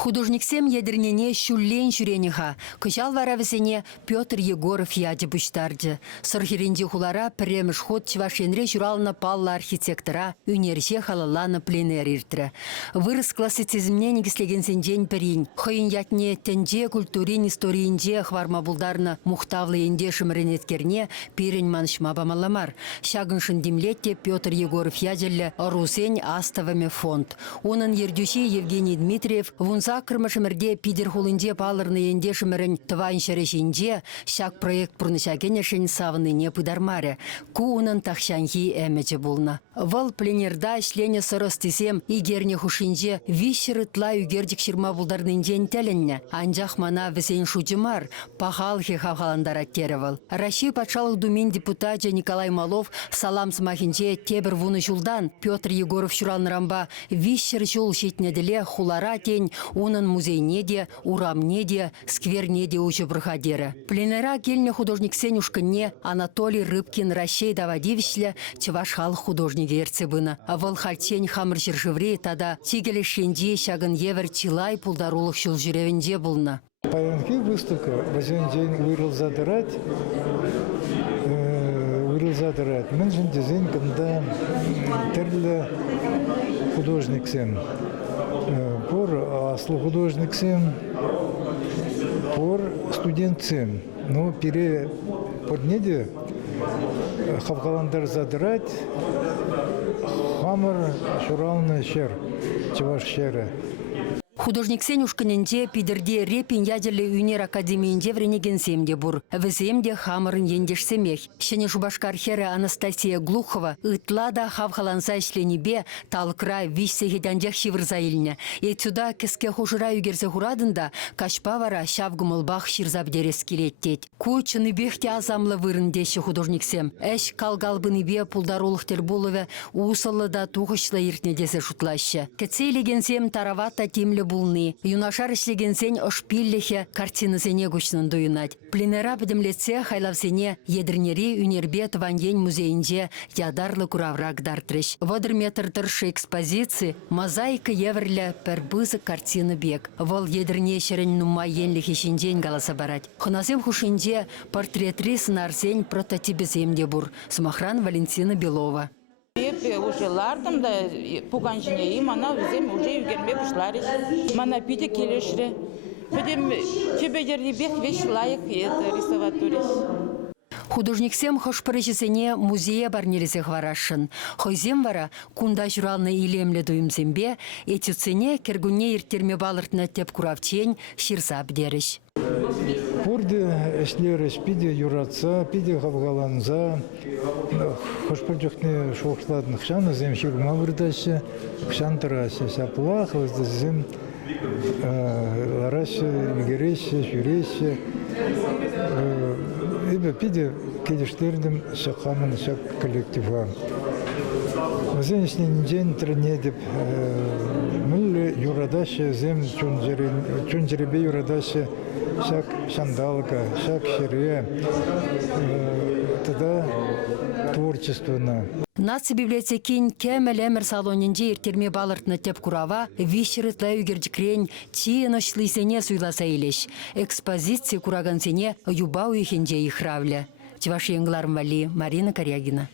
Художниксем ядернене шуллен жүрениха. Кыжал варавесене Петр Егоров яды бұштарды. Сырхеренде хулара премеш ход чывашенре журалына палла архитектора үнерже халаланы пленер иртірі. Вырыс классицизмне негіслеген сенден пірін. Хойын ятне тенде культурин историинде хварма булдарны мухтавлы енде шымыренеткерне пирен манышма бамаламар. Шагыншын демлетте Петр Егоров ядерлі Русень Астовыме фонд. Онын ердюши Евгений Дмитриев вунса кырмышымырде пидер хулынде палырны енде шымырын тывайн шерешинде шак проект пурнышакенешін савыныне пыдармаре. Ку унын тахшанхи әмече болна. Вал пленерда ішлене сырыстысем игерне хушинже вишерытла үгердік шырма булдарнынден тәлінне. Анжақ мана весен шучымар, пахалхи хавхаландара теревал. Раши патшалық думен депутатя Николай Малов салам смахинже тебір вуны жулдан Петр Егоров шуралнырамба вишер жул шетнеделе хулара тень унын музейне де, урамне де, скверне де учу проходера. Пленера кельне художник Сенюшканне Анатолий Рыбкин Ращей Давадивичле чываш халық художник ерцебына. Авал хальтень хамыр жыржывре тада тигелі шенде шагын евер чилай пулдарулық шул жүревенде болна. Паянки выставка возен день вырыл задырать. Мен жын дезен кында тірлі художник сен. Пор аслы художник сен, пор студент сен. Но пере поднеде хавкаландар задырать, хамыр шуралны шер, чываш шері. Художник Сенюшканенде пидерде репин ядерлі үнер академиінде вренеген семде бур. Віземде хамырын ендеш семех. Шене Шубашкар хері Анастасия Глухова ытлада хавхаланса ішленебе талкра вишсегедандех шивырза иліне. Етсюда кіске хожыра үгерзе хурадында кашпа вара шавгымылбақ ширзабдерес келеттет. Ку чыныбехте азамлы вырындеші художниксем. Әш калгалбыныбе пулдарулық тербулыве усылы да туғышлы иртнедесі шутлашы. Кәтсейлегенсем тараватта темлі булны. Юнашар ішлегенсен ошпиллехе картинысене күшнін дуйынат. Пленера бідімлетсе хайлавсене едірнері үнербет ванген музейінде ядарлы кураврак дартрыш. Водыр метр тұршы экспозиции мозаика еврлі пәрбызы картины бек. Вол едірне шерін нума енліхе шінден галаса барать. Хынасем хушинде портретри сынарсен прототипіземде бур. Смахран Валентина Белова. Уже лардым да пуганчине и мана взем уже югерме бушлариш. Мана пите келешре. Будем тебе дернебех вещь лайк это рисовать туриш. Художниксем хошпырычысене музея барнересе хварашын. Хойзем вара кунда журалны илемле дуйымзембе этюцене кергуне иртерме балыртны теп куравчень ширзап дереш. Пурде эшлереш пиде юратса, пиде хавгаланза, хошпырчықны шоқшладын қшаны зем шырма вырдашы, қшан тұрасы саплах, зем ларашы, мигереші, жүреші. Ебе пиде кедештердім шақамын шақ коллектива. Зем ішнен жен тріне деп мүлі юрадашы, зем чун жеребе юрадашы, шак шандалка, шак шире, тогда творчественно. Наци библиотекин кемел эмір салонинде иртерме балыртны теп курава вишерытла үгердікрен тиен ошлысене суйласа елеш. Экспозиция курагансене юба уйхенде ихравле. Чеваш Еңгларым Вали, Марина Корягина.